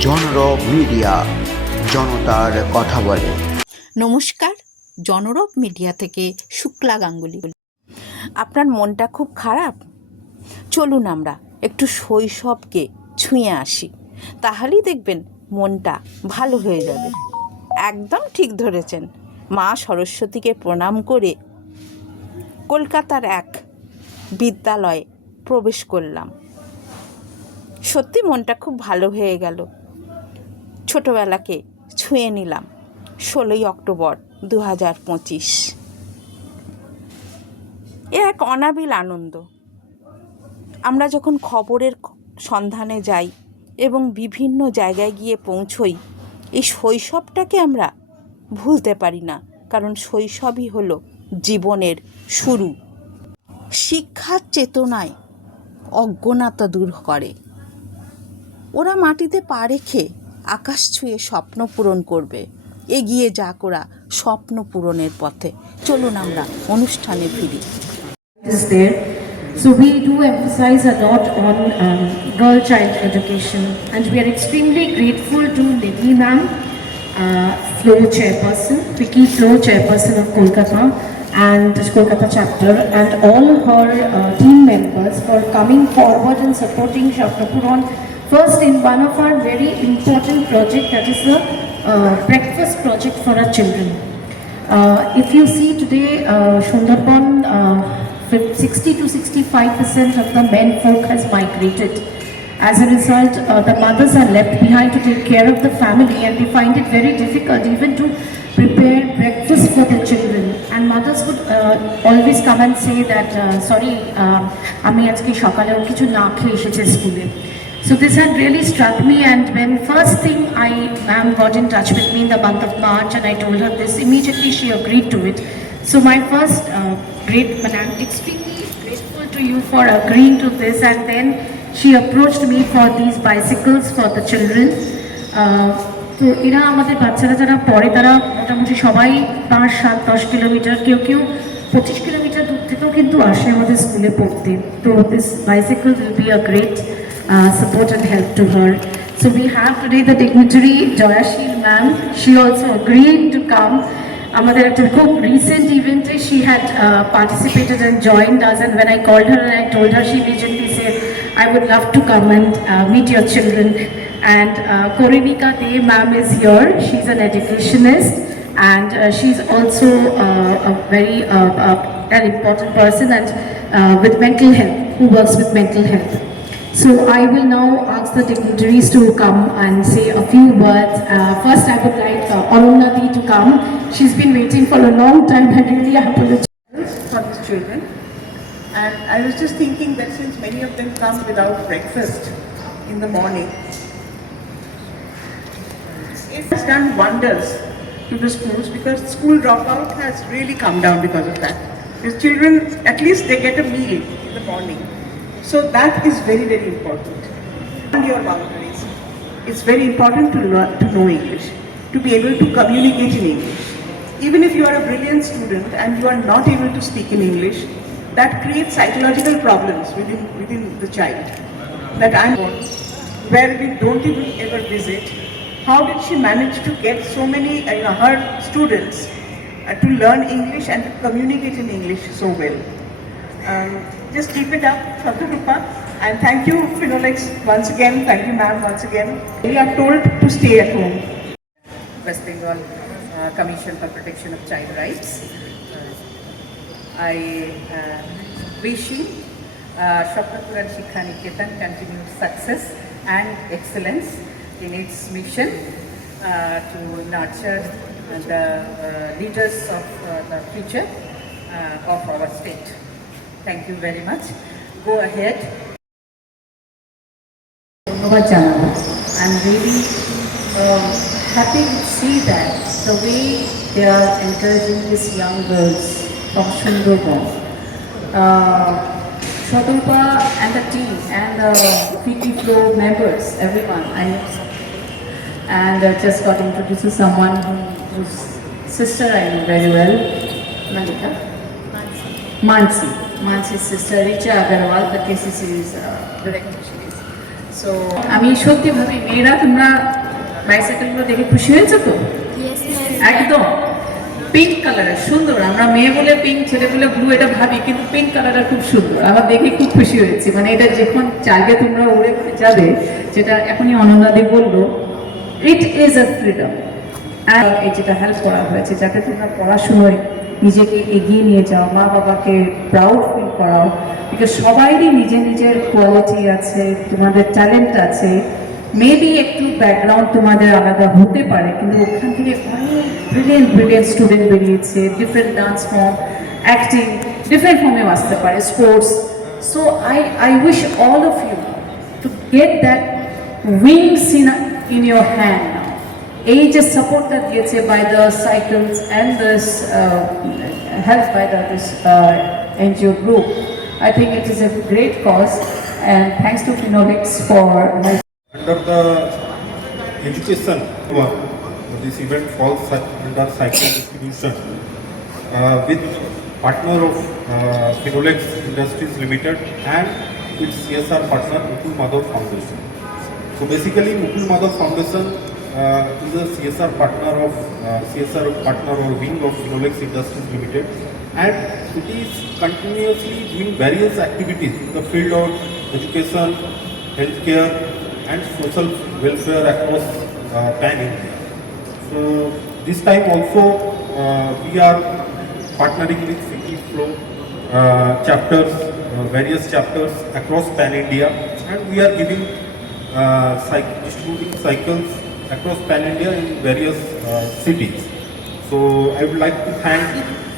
জনরব media, জনতার কথা বলে। নমস্কার, জনরব মিডিয়া থেকে শুক্লা গাঙ্গুলি আপনার মনটা খুব খারাপ? চলুন আমরা একটু শৈশবকে ছুঁয়ে আসি। তাহলেই দেখবেন মনটা ভালো হয়ে যাবে। একদম ঠিক ধরেছেন। মা সরস্বতীকে প্রণাম করে কলকাতার এক বিদ্যালয়ে প্রবেশ করলাম। সত্যি মনটা খুব ভালো হয়ে গেল। ছোটোবেলাকে ছুঁয়ে নিলাম ষোলোই অক্টোবর দু হাজার পঁচিশ। এ এক অনাবিল আনন্দ। আমরা যখন খবরের সন্ধানে যাই এবং বিভিন্ন জায়গায় গিয়ে পৌঁছই, এই শৈশবটাকে আমরা ভুলতে পারি না, কারণ শৈশবই হলো জীবনের শুরু। শিক্ষার চেতনায় অজ্ঞানতা দূর করে। ওরা মাটিতে পা রেখে আকাশ ছুঁয়ে স্বপ্ন পূরণ করবে এগিয়ে যা করা স্বপ্ন পূরণের পথে চলুন আমরা অনুষ্ঠানে ফিরি. So we do emphasize a lot on um, girl child education and we are extremely grateful to Nidhi ma'am, uh, flow chairperson, Vicky flow chairperson of Kolkata and Kolkata chapter and all her uh, team members for coming forward and supporting Shaktapuran first in one of our very important project that is the uh, breakfast project for our children. Uh, if you see today, uh, Sundarban, uh, fif- 60 to 65 percent of the men folk has migrated. As a result, uh, the mothers are left behind to take care of the family, and they find it very difficult even to prepare breakfast for their children. And mothers would uh, always come and say that, uh, sorry, uh, আমি আজকে সকালেও কিছু না খেয়ে এসেছে স্কুলে so this had really struck me and when first thing I ma'am got in touch with me in the month of March and I told her this, immediately she agreed to it. So my first uh, great, and I'm extremely grateful to you for agreeing to this and then she approached me for these bicycles for the children. Uh, তো এরা আমাদের বাচ্চারা যারা পড়ে তারা মোটামুটি সবাই পাঁচ সাত দশ কিলোমিটার কেউ কেউ পঁচিশ কিলোমিটার দূর থেকেও কিন্তু আসে আমাদের স্কুলে পড়তে তো this bicycle will be a great support and help to her. So we have today the dignitary Joyashil ma'am. She also agreed to come. আমাদের একটা খুব রিসেন্ট ইভেন্টে she had uh, participated and joined us and when I called her and I told her she immediately said I would love to come and uh, meet your children and uh, Korinika De ma'am is here she's an educationist and uh, she's also uh, a very uh, uh, an important person and uh, with so I will now ask the dignitaries to come and say a few words. Uh, first, I would like uh, Arunati to come. She's been waiting for a long time. I really apologize. for these children. And I was just thinking that since many of them come without breakfast in the morning, it has done wonders to the schools because school dropout has really come down because of that. Because children, at least they get a meal in the morning. So that is very, very important. Beyond your boundaries. It's very important to learn to know English, to be able to communicate in English. Even if you are a brilliant student and you are not able to speak in English, that creates psychological problems within, within the child. That I'm where we don't even ever visit. How did she manage to get so many, you know, her students uh, to learn English and to communicate in English so well? Um, just keep it up, Shatarupa. And thank you, Phenolex, once again. Thank you, ma'am, once again. We are told to stay at home. West Bengal uh, Commission for Protection of Child Rights. Uh, I uh, wish you uh, Shapnapuran Shikha Niketan continued success and excellence in its mission uh, to nurture the uh, leaders of uh, the future uh, of our state. Thank you very much. Go ahead ধন্যবাদ জানাবো I am really happy to see that the way they R encouraging this young girls from Sundarban Shotopa and the team and the PT Flow members, everyone, I know some. And uh, just got introduced to someone who, whose sister I know very well, Malika. Mansi. Mansi's Agarwal, the KCC's uh, director she is. So So আমি সত্যি ভাবি মেয়েরা তোমরা বাইসাইকেলগুলো দেখে খুশি হয়েছো তো? একদম। পিঙ্ক কালারের সুন্দর। আমরা মেয়ে বলে পিঙ্ক ছেলে বলে ব্লু এটা ভাবি কিন্তু পিঙ্ক কালারটা খুব সুন্দর। আমার দেখে খুব খুশি হয়েছে। মানে এটা যখন চাইলে তোমরা উড়ে উড়ে যাবে যেটা এখনই অনন্যাদি বলল ইট ইজ আ ফ্রিডম আর এই যেটা হেল্প করা হয়েছে যাতে তোমরা পড়াশুনোয় নিজেকে এগিয়ে নিয়ে যাও মা বাবাকে প্রাউড ফিল করাও। বিকজ সবাইরই নিজের নিজের কোয়ালিটি আছে তোমাদের ট্যালেন্ট আছে। মেবি একটু ব্যাকগ্রাউন্ড তোমাদের আলাদা হতে পারে কিন্তু ওখান থেকে অনেক ব্রিলিয়েন্ট ব্রিলিয়েন্ট স্টুডেন্ট বেরিয়েছে different dance form acting different ফর্মেও আসতে পারে sports so I I wish all of you to get that in, in your hand now. এই যে সাপোর্টটা দিয়েছে by the cycles and this help by the this NGO group I think it is a great cause and thanks to ফিনোলিক্স for Under the education one, this event falls such- under cycle distribution uh, with partner of uh, Finolex Industries Limited and its CSR partner Mukul Madhav Foundation. So basically Mukul Madhav Foundation uh, is a CSR partner of uh, CSR partner or wing of Finolex Industries Limited and it is continuously doing various activities in the field of education, healthcare and social welfare across uh, pan India. So this time also uh, we are partnering with City Flow uh, chapters, uh, various chapters across pan India, and we are giving uh, distributing cycles across pan India in various uh, cities. So I would like to thank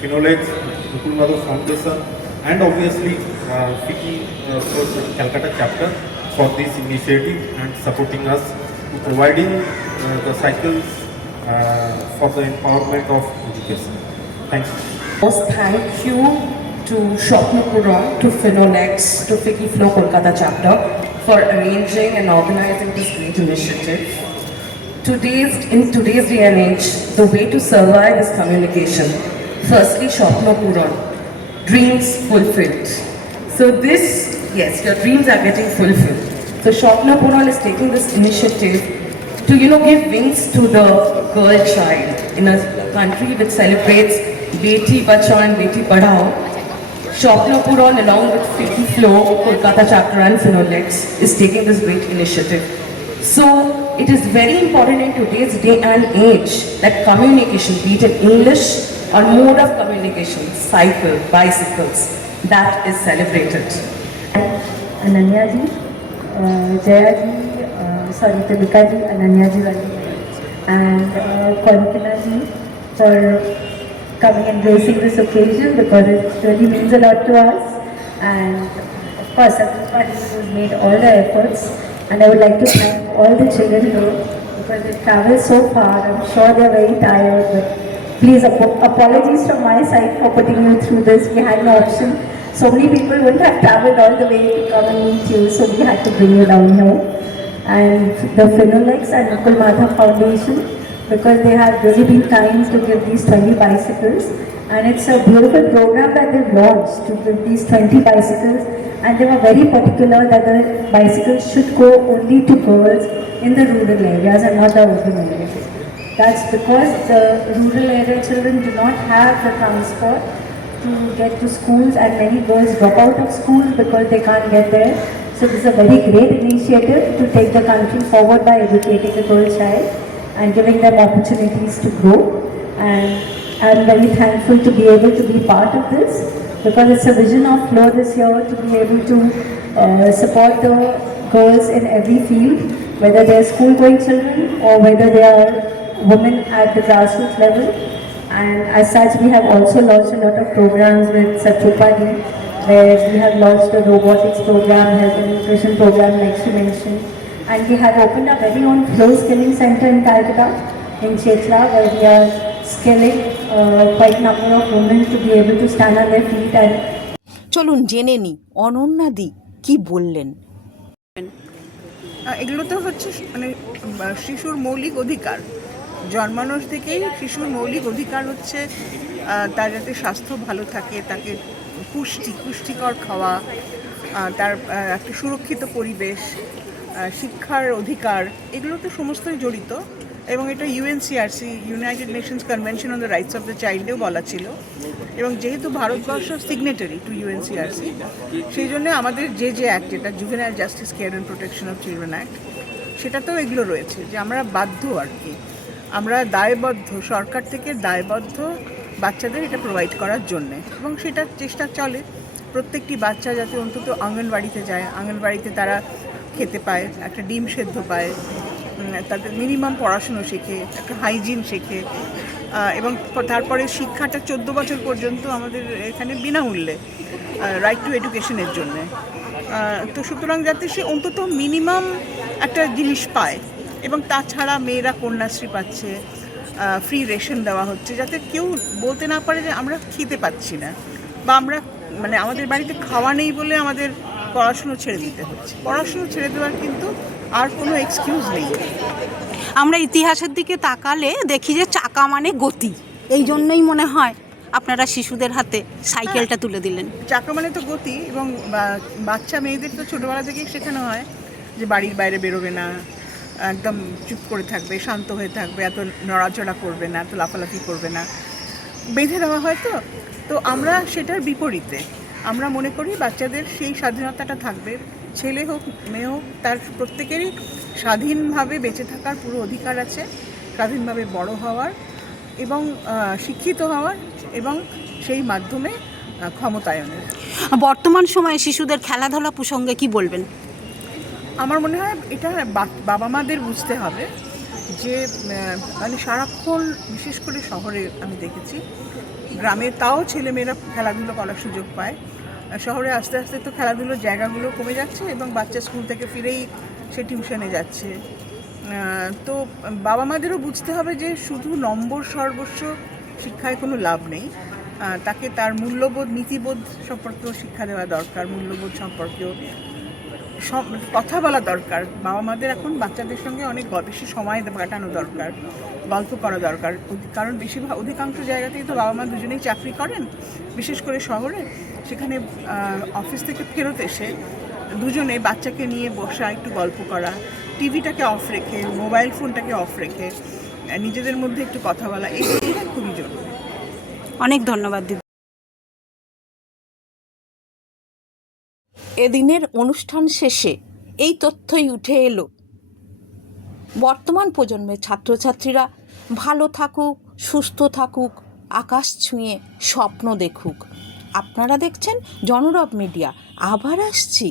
Finolex, Mukul Madhav Foundation, and obviously uh, Fiki uh, Calcutta chapter for this initiative and supporting us to providing uh, the cycles uh, for the empowerment of education. Thank you. Most thank you to Shopnapuram, to Finolex, to Fiki Flow Kolkata chapter for arranging and organizing this great initiative. Today's, in today's day and age, the way to survive is communication. Firstly, Shopnapuram, dreams fulfilled. So this, yes, your dreams are getting fulfilled. So Shopnapuram is taking this initiative to, you know, give wings to the girl child in a country which celebrates Beti Bachao and Beti Padhao. Shopna Puran along with Fiki Flow, Kolkata chapter and Finolex is taking this great initiative. So it is very important in today's day and age that communication, be it in English or mode of communication, cycle, bicycles, that is celebrated. Ananya ji, uh, Jaya ji, uh, sorry, Tilika ji, Ananya ji, and uh, Kwantina ji for coming and gracing this occasion because it really means a lot to us. And of course, everybody who's made all the efforts and I would like to thank all the children here because they traveled so far I'm sure they're very tired but please apo- apologies from my side for putting you through this we had no option so many people wouldn't have traveled all the way to come and meet you, so we had to bring you down here. And the Finolex and Mukul Madhav Foundation, because they have really been kind to give these 20 bicycles. And it's a beautiful program that they've launched to give these 20 bicycles. And they were very particular that the bicycles should go only to girls in the rural areas and not the urban areas. That's because the rural area children do not have the transport to get to schools and many girls drop out of school because they can't get there. So this is a very great initiative to take the country forward by educating the girl child and giving them opportunities to grow. And I'm very thankful to be able to be part of this because it's a vision of Flow this year to be able to uh, support the girls in every field, whether they're school going children or whether they are women at the grassroots level. And as such, we have also launched a lot of programs with Satyupadi, where we have launched a robotics program, health and nutrition program, like she mentioned. And we have opened our very own flow skilling center in Calcutta, in Chetla, where we are skilling quite number of women to be able to stand on their feet and চলুন জেনে নিই অনন্যাদি কি বললেন? এগুলো তো হচ্ছে মানে শিশুর মৌলিক অধিকার। জন্মানোর থেকেই শিশুর মৌলিক অধিকার হচ্ছে তার যাতে স্বাস্থ্য ভালো থাকে তাকে পুষ্টি পুষ্টিকর খাওয়া তার একটা সুরক্ষিত পরিবেশ শিক্ষার অধিকার এগুলো তো সমস্তই জড়িত। এবং এটা UNCRC United Nations Convention on the Rights of the চাইল্ডেও বলা ছিল। এবং যেহেতু ভারতবর্ষ সিগনেটারি টু ইউএনসিআরসি সেই জন্য আমাদের যে যে অ্যাক্ট যেটা Juvenile Justice Care and Protection of Children Act সেটাতেও এগুলো রয়েছে যে আমরা বাধ্য আর কি। আমরা দায়বদ্ধ, সরকার থেকে দায়বদ্ধ বাচ্চাদের এটা প্রোভাইড করার জন্যে। এবং সেটার চেষ্টা চলে। প্রত্যেকটি বাচ্চা যাতে অন্তত আঙ্গনবাড়িতে যায় আঙ্গনবাড়িতে তারা খেতে পায়, একটা ডিম সেদ্ধ পায় তাদের মিনিমাম পড়াশুনো শেখে একটা হাইজিন শেখে এবং তারপরে শিক্ষাটা চোদ্দ বছর পর্যন্ত আমাদের এখানে বিনামূল্যে রাইট টু এডুকেশনের জন্যে। তো সুতরাং যাতে সে অন্তত মিনিমাম একটা জিনিস পায়, এবং তাছাড়া মেয়েরা কন্যাশ্রী পাচ্ছে ফ্রি রেশন দেওয়া হচ্ছে, যাতে কেউ বলতে না পারে যে আমরা খেতে পাচ্ছি না, বা আমরা মানে আমাদের বাড়িতে খাওয়া নেই বলে আমাদের পড়াশুনো ছেড়ে দিতে হচ্ছে। পড়াশুনো ছেড়ে দেওয়ার কিন্তু আর কোনো এক্সকিউজ নেই। আমরা ইতিহাসের দিকে তাকালে দেখি যে চাকা মানে গতি। এই জন্যই মনে হয় আপনারা শিশুদের হাতে সাইকেলটা তুলে দিলেন। চাকা মানে তো গতি এবং বাচ্চা মেয়েদের তো ছোটোবেলা থেকেই শেখানো হয় যে বাড়ির বাইরে বেরোবে না একদম চুপ করে থাকবে শান্ত হয়ে থাকবে এত নড়াচড়া করবে না এত লাফালাফি করবে না। বেঁধে দেওয়া হয় তো। তো আমরা সেটার বিপরীতে আমরা মনে করি বাচ্চাদের সেই স্বাধীনতাটা থাকবে। ছেলে হোক মেয়ে হোক তার প্রত্যেকেরই স্বাধীনভাবে বেঁচে থাকার পুরো অধিকার আছে স্বাধীনভাবে বড় হওয়ার এবং শিক্ষিত হওয়ার এবং সেই মাধ্যমে ক্ষমতায়নের। বর্তমান সময়ে শিশুদের খেলাধুলা প্রসঙ্গে কি বলবেন? আমার মনে হয় এটা বাবা মাদের বুঝতে হবে যে মানে সারাক্ষণ বিশেষ করে শহরে আমি দেখেছি গ্রামে তাও ছেলেমেয়েরা খেলাধুলো করার সুযোগ পায়। শহরে আস্তে আস্তে তো খেলাধুলোর জায়গাগুলো কমে যাচ্ছে এবং বাচ্চা স্কুল থেকে ফিরেই সে টিউশনে যাচ্ছে। তো বাবা মাদেরও বুঝতে হবে যে শুধু নম্বর সর্বস্ব শিক্ষায় কোনো লাভ নেই। তাকে তার মূল্যবোধ, নীতিবোধ সম্পর্কেও শিক্ষা দেওয়া দরকার, মূল্যবোধ সম্পর্কেও কথা বলা দরকার। বাবা মাদের এখন বাচ্চাদের সঙ্গে অনেক বেশি সময় কাটানো দরকার, গল্প করা দরকার। কারণ বেশিরভাগ, অধিকাংশ জায়গাতেই তো বাবা মা দুজনেই চাকরি করেন, বিশেষ করে শহরে। সেখানে অফিস থেকে ফেরত এসে দুজনে বাচ্চাকে নিয়ে বসা একটু গল্প করা টিভিটাকে অফ রেখে মোবাইল ফোনটাকে অফ রেখে নিজেদের মধ্যে একটু কথা বলা এইগুলো খুবই জরুরি। অনেক ধন্যবাদ দিদি। এদিনের অনুষ্ঠান শেষে এই তথ্যই উঠে এলো। বর্তমান প্রজন্মের ছাত্রছাত্রীরা ভালো থাকুক সুস্থ থাকুক আকাশ ছুঁয়ে স্বপ্ন দেখুক। আপনারা দেখছেন জনরব মিডিয়া। আবার আসছি।